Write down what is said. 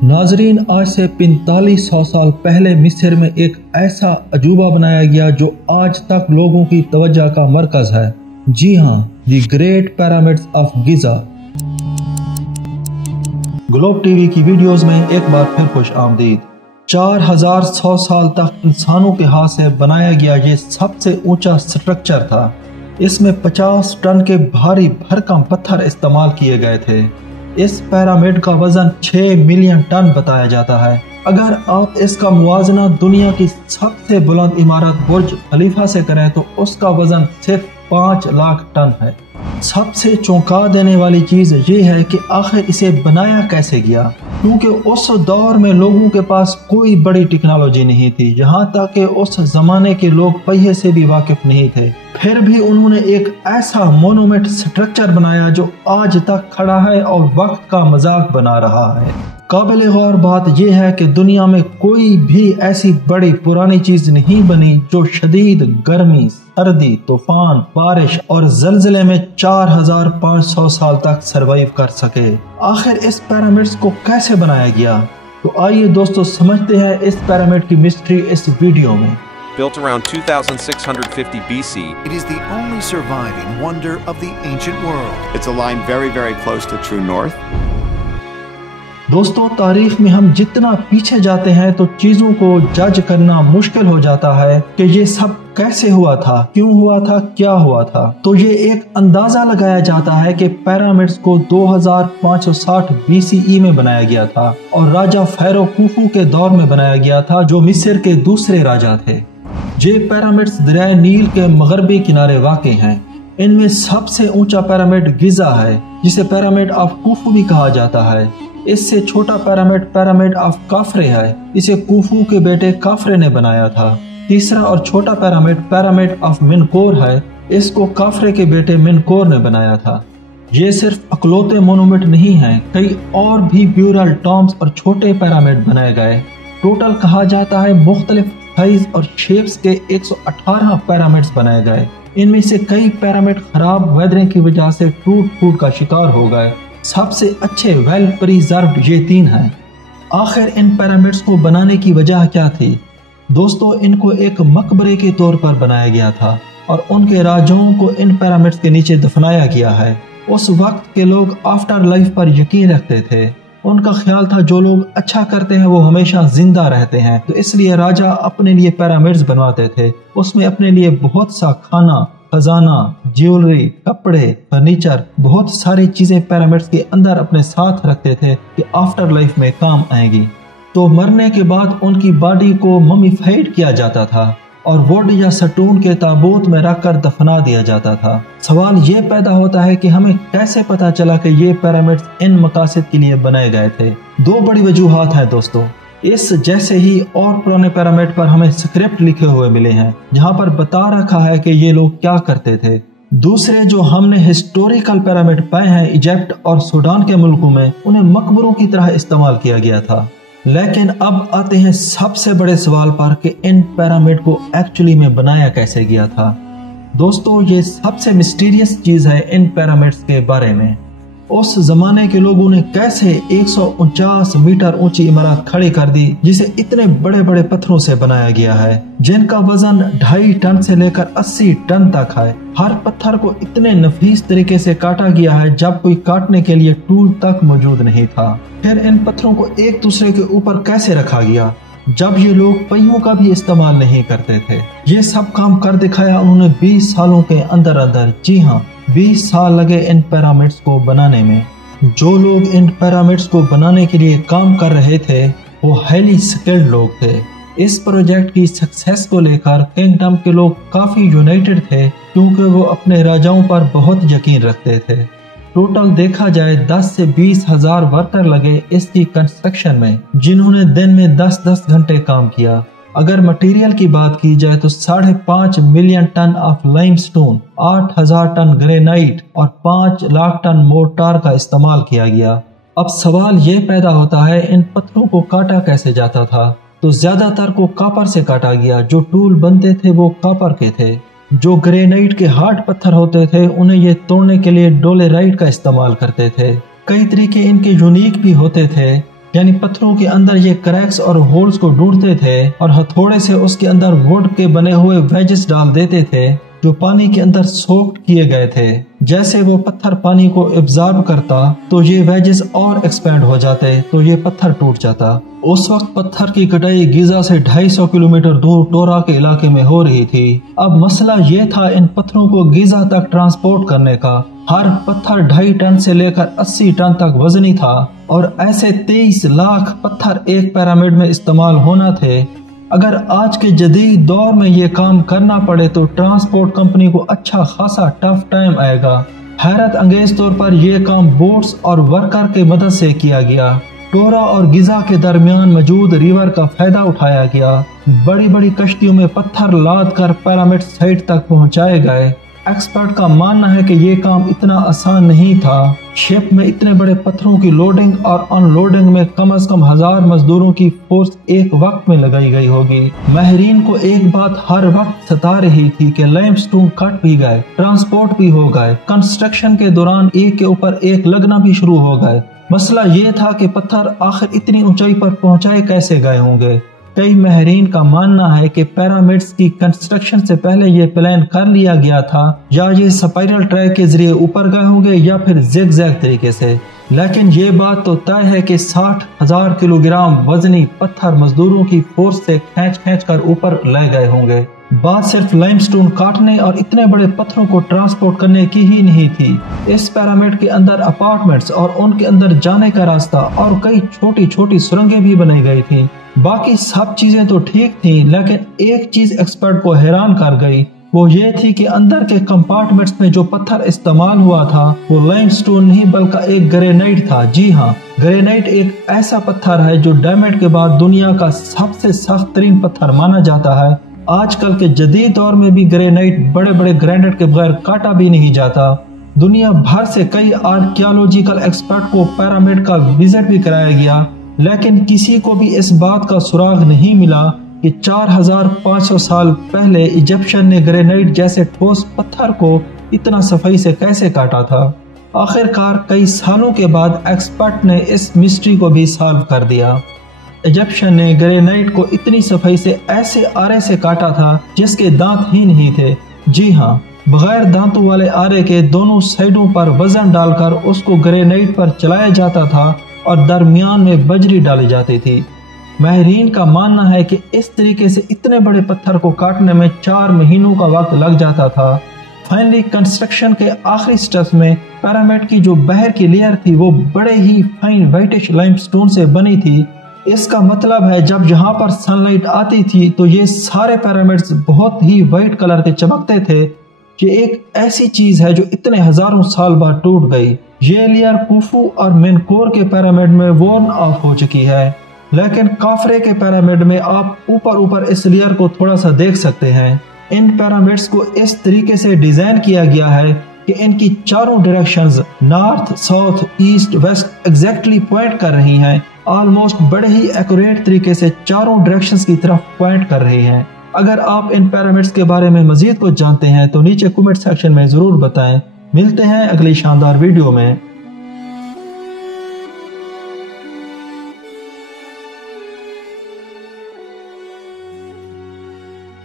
नाजरीन, आज से 4500 साल पहले मिस्र में एक ऐसा अजूबा बनाया गया जो आज तक लोगों की तवज्जो का मरकज है। जी हाँ, the great pyramids of Giza. Globe TV की वीडियोस में एक बार फिर खुश आमदीद। 4100 साल तक इंसानों के हाथ से बनाया गया ये सबसे ऊंचा स्ट्रक्चर था। इसमें 50 टन के भारी भरकम पत्थर इस्तेमाल किए गए थे। इस पिरामिड का वजन 6 मिलियन टन बताया जाता है। अगर आप इसका मुवाजना दुनिया की सबसे बुलंद इमारत बुर्ज खलीफा से करें तो उसका वजन सिर्फ 5 लाख टन है। सबसे चौंका देने वाली चीज ये है कि आखिर इसे बनाया कैसे गया, क्योंकि उस दौर में लोगों के पास कोई बड़ी टेक्नोलॉजी नहीं थी। यहाँ तक कि उस जमाने के लोग पहिए से भी वाकिफ नहीं थे। फिर भी उन्होंने एक ऐसा मोनूमेंट स्ट्रक्चर बनाया जो आज तक खड़ा है और वक्त का मजाक बना रहा है। काबिल गौर बात यह है कि दुनिया में कोई भी ऐसी बड़ी पुरानी चीज नहीं बनी जो शदीद गर्मी, सर्दी, तूफान, बारिश और जलजले में 4500 साल तक सरवाइव कर सके। आखिर इस पिरामिड्स को कैसे बनाया गया, तो आइए दोस्तों समझते हैं इस पिरामिड की मिस्ट्री इस वीडियो में। Built around 2650 BC, it is the only surviving wonder of the ancient world. It's aligned very, very close to true north. दोस्तों, तारीख में हम जितना पीछे जाते हैं तो चीजों को जज करना मुश्किल हो जाता है कि ये सब कैसे हुआ था, क्यों हुआ था, क्या हुआ था। तो ये एक अंदाजा लगाया जाता है कि पिरामिड्स को 2560 BCE में बनाया गया था और राजा फेरो खुफू के दौर में बनाया गया था, जो मिस्र के दूसरे राजा थे। ये पिरामिड्स दरिया नील के मगरबी किनारे वाक़ हैं। इनमें सबसे ऊंचा पिरामिड गिज़ा है, जिसे पिरामिड ऑफ खुफू भी कहा जाता है। इससे छोटा पिरामिड पिरामिड ऑफ काफरे है, इसे कुफू के बेटे काफरे ने बनाया था। तीसरा और छोटा पिरामिड पिरामिड ऑफ मिनकोर है, इसको काफरे के बेटे मिनकोर ने बनाया था। ये सिर्फ अकलौते मोनूमेंट नहीं हैं, कई और भी ब्यूरल टॉम्स और छोटे पिरामिड बनाए गए। टोटल कहा जाता है मुख्तलिफ साइज और शेप्स के 118 पिरामिड्स बनाए गए। इनमें से कई पिरामिड खराब वेदरिंग की वजह से टूट फूट का शिकार हो गए। सबसे अच्छे वेल प्रिजर्व्ड ये 3 हैं। आखिर इन पिरामिड्स को बनाने की वजह क्या थी? दोस्तों, इनको एक मकबरे के तौर पर बनाया गया था और उनके राजाओं को इन पिरामिड्स के नीचे दफनाया गया है। उस वक्त के लोग आफ्टर लाइफ पर यकीन रखते थे। उनका ख्याल था जो लोग अच्छा करते हैं वो हमेशा जिंदा रहते हैं, तो इसलिए राजा अपने लिए पिरामिड्स बनवाते थे। उसमें अपने लिए बहुत सा खाना, खजाना, ज्वेलरी, कपड़े, फर्नीचर, बहुत सारी चीजें पिरामिड्स के अंदर अपने साथ रखते थे कि आफ्टर लाइफ में काम आएगी। तो मरने के बाद उनकी बॉडी को ममीफाइड किया जाता था और वुड या स्टोन के ताबूत में रखकर दफना दिया जाता था। सवाल ये पैदा होता है कि हमें कैसे पता चला कि ये पिरामिड्स इन मकासद के लिए बनाए गए थे। 2 बड़ी वजूहात हैं दोस्तों। इस जैसे ही और पुराने पिरामिड पर हमें स्क्रिप्ट लिखे हुए मिले हैं, जहां पर बता रखा है कि ये लोग क्या करते थे। दूसरे जो हमने हिस्टोरिकल पिरामिड पाए हैं इजिप्ट और सूडान के मुल्कों में, उन्हें मकबरों की तरह इस्तेमाल किया गया था। लेकिन अब आते हैं सबसे बड़े सवाल पर कि इन पिरामिड को एक्चुअली में बनाया कैसे गया था। दोस्तों, ये सबसे मिस्टीरियस चीज है इन पिरामिड्स के बारे में। उस जमाने के लोगों ने कैसे 149 मीटर ऊंची इमारत खड़ी कर दी, जिसे इतने बड़े बड़े पत्थरों से बनाया गया है, जिनका वजन 2.5 टन से लेकर 80 टन तक है। हर पत्थर को इतने नफीस तरीके से काटा गया है जब कोई काटने के लिए टूल तक मौजूद नहीं था। फिर इन पत्थरों को एक दूसरे के ऊपर कैसे रखा गया जब ये लोग पहियों का भी इस्तेमाल नहीं करते थे। ये सब काम कर दिखाया उन्होंने 20 सालों के अंदर अंदर। जी हाँ, 20 साल लगे इन पिरामिड्स को बनाने में। जो लोग इन पिरामिड्स को बनाने के लिए काम कर रहे थे वो हाईली स्किल्ड लोग थे। इस प्रोजेक्ट की सक्सेस को लेकर किंगडम के लोग काफी यूनाइटेड थे, क्योंकि वो अपने राजाओं पर बहुत यकीन रखते थे। टोटल देखा जाए 10 से 20 हजार वर्कर लगे इसकी कंस्ट्रक्शन में, जिन्होंने दिन में 10-10 घंटे काम किया। अगर मटेरियल की बात की जाए तो 5.5 million ton of limestone, 8000 ton granite और 5 लाख टन मोर्टार का इस्तेमाल किया गया। अब सवाल ये पैदा होता है, इन पत्थरों को काटा कैसे जाता था? तो ज्यादातर को कापर से काटा गया। जो टूल बनते थे वो कापर के थे। जो ग्रेनाइट के हार्ड पत्थर होते थे उन्हें ये तोड़ने के लिए डोलेराइट का इस्तेमाल करते थे। कई तरीके इनके यूनिक भी होते थे, یعنی پتھروں کے اندر یہ کریکس اور ہولز کو ڈھونڈتے تھے اور ہتھوڑے سے اس کے اندر ووڈ کے بنے ہوئے ویجز ڈال دیتے تھے جو پانی کے اندر سوکٹ کیے گئے تھے۔ جیسے وہ پتھر پانی کو ابزارب کرتا تو یہ ویجز اور ایکسپینڈ ہو جاتے تو یہ پتھر ٹوٹ جاتا۔ اس وقت پتھر کی کٹائی گیزا سے 250 کلومیٹر دور ٹورا کے علاقے میں ہو رہی تھی۔ اب مسئلہ یہ تھا ان پتھروں کو گیزا تک ٹرانسپورٹ کرنے کا۔ ہر پتھر 2.5 ٹن سے لے کر 80 ٹن تک وزنی تھا اور ایسے 23 لاکھ پتھر ایک پیرامڈ میں استعمال ہونا تھے۔ اگر آج کے جدید دور میں یہ کام کرنا پڑے تو ٹرانسپورٹ کمپنی کو اچھا خاصا ٹف ٹائم آئے گا۔ حیرت انگیز طور پر یہ کام بوٹس اور ورکر کی مدد سے کیا گیا۔ ٹورا اور گیزا کے درمیان موجود ریور کا فائدہ اٹھایا گیا۔ بڑی بڑی کشتیوں میں پتھر لاد کر پیرامڈ سائٹ تک پہنچائے گئے۔ ایکسپرٹ کا ماننا ہے کہ یہ کام اتنا آسان نہیں تھا۔ شپ میں اتنے بڑے پتھروں کی لوڈنگ اور ان لوڈنگ میں کم از کم 1000 مزدوروں کی فورس ایک وقت میں لگائی گئی ہوگی۔ ماہرین کو ایک بات ہر وقت ستا رہی تھی کہ لائم سٹون کٹ بھی گئے، ٹرانسپورٹ بھی ہو گئے، کنسٹرکشن کے دوران ایک کے اوپر ایک لگنا بھی شروع ہو گئے۔ مسئلہ یہ تھا کہ پتھر آخر اتنی اونچائی پر پہنچائے کیسے گئے ہوں گے۔ کئی ماہرین کا ماننا ہے کہ پیرامڈز کی کنسٹرکشن سے پہلے یہ پلان کر لیا گیا تھا، یا یہ سپائرل ٹریک کے ذریعے اوپر گئے ہوں گے یا پھر زیگ زیگ طریقے سے۔ لیکن یہ بات تو طے ہے کہ 60,000 کلو گرام وزنی پتھر مزدوروں کی فورس سے کھینچ کر اوپر لے گئے ہوں گے۔ بات صرف لائم سٹون کاٹنے اور اتنے بڑے پتھروں کو ٹرانسپورٹ کرنے کی ہی نہیں تھی۔ اس پیرامڈ کے اندر اپارٹمنٹس اور ان کے اندر جانے کا راستہ اور کئی چھوٹی چھوٹی سرنگیں بھی بنائی گئی تھیں۔ باقی سب چیزیں تو ٹھیک تھیں، لیکن ایک چیز ایکسپرٹ کو حیران کر گئی، وہ یہ تھی کہ اندر کے کمپارٹمنٹس میں جو پتھر استعمال ہوا تھا وہ لائم سٹون نہیں بلکہ ایک گرینائٹ تھا۔ جی ہاں، گرینائٹ ایک ایسا پتھر ہے جو ڈائمنڈ کے بعد دنیا کا سب سے سخت ترین پتھر مانا جاتا ہے۔ آج کل کے جدید دور میں بھی گرینائٹ بڑے بڑے گرینڈ کے بغیر کاٹا بھی نہیں جاتا۔ دنیا بھر سے کئی آرکیالوجیکل ایکسپرٹ کو پیرامڈ کا وزٹ بھی کرایا گیا، لیکن کسی کو بھی اس بات کا سراغ نہیں ملا کہ 4500 سال پہلے ایجپشن نے گرینائٹ جیسے ٹھوس پتھر کو اتنا صفائی سے کیسے کاٹا تھا۔ آخر کار کئی سالوں کے بعد ایکسپرٹ نے اس مسٹری کو بھی سالو کر دیا۔ ایجپشن نے گرینائٹ کو اتنی صفائی سے ایسے آرے سے کاٹا تھا جس کے دانت ہی نہیں تھے۔ جی ہاں، بغیر دانتوں والے آرے کے دونوں سائڈوں پر وزن ڈال کر اس کو گرینائٹ پر چلایا جاتا تھا اور درمیان میں بجری ڈالی جاتی تھی۔ ماہرین کا ماننا ہے کہ اس طریقے سے اتنے بڑے پتھر کو کاٹنے میں 4 مہینوں کا وقت لگ جاتا تھا۔ فائنلی کنسٹرکشن کے آخری سٹیپس میں پیرامڈ کی جو باہر کی لیئر تھی وہ بڑے ہی فائن وائٹش لائم سٹون سے بنی تھی۔ اس کا مطلب ہے جب یہاں پر سن لائٹ آتی تھی تو یہ سارے پیرامڈز بہت ہی وائٹ کلر کے چمکتے تھے۔ یہ ایک ایسی چیز ہے جو اتنے ہزاروں سال بعد ٹوٹ گئی۔ یہ لیئر کوفو اور مینکور کے پیرامڈ میں وورن آف ہو چکی ہے، لیکن کافرے کے پیرامڈ میں آپ اوپر اس لیئر کو تھوڑا سا دیکھ سکتے ہیں۔ ان پیرامڈز کو اس طریقے سے ڈیزائن کیا گیا ہے کہ ان کی چاروں directions north, south, east, west exactly point کر رہی ہیں، آلموسٹ بڑے ہی ایکوریٹ طریقے سے چاروں ڈائریکشنز کی طرف پوائنٹ کر رہی ہیں۔ اگر آپ ان پیرامڈز کے بارے میں مزید کچھ جانتے ہیں تو نیچے کمنٹ سیکشن میں ضرور بتائیں۔ ملتے ہیں اگلی شاندار ویڈیو میں۔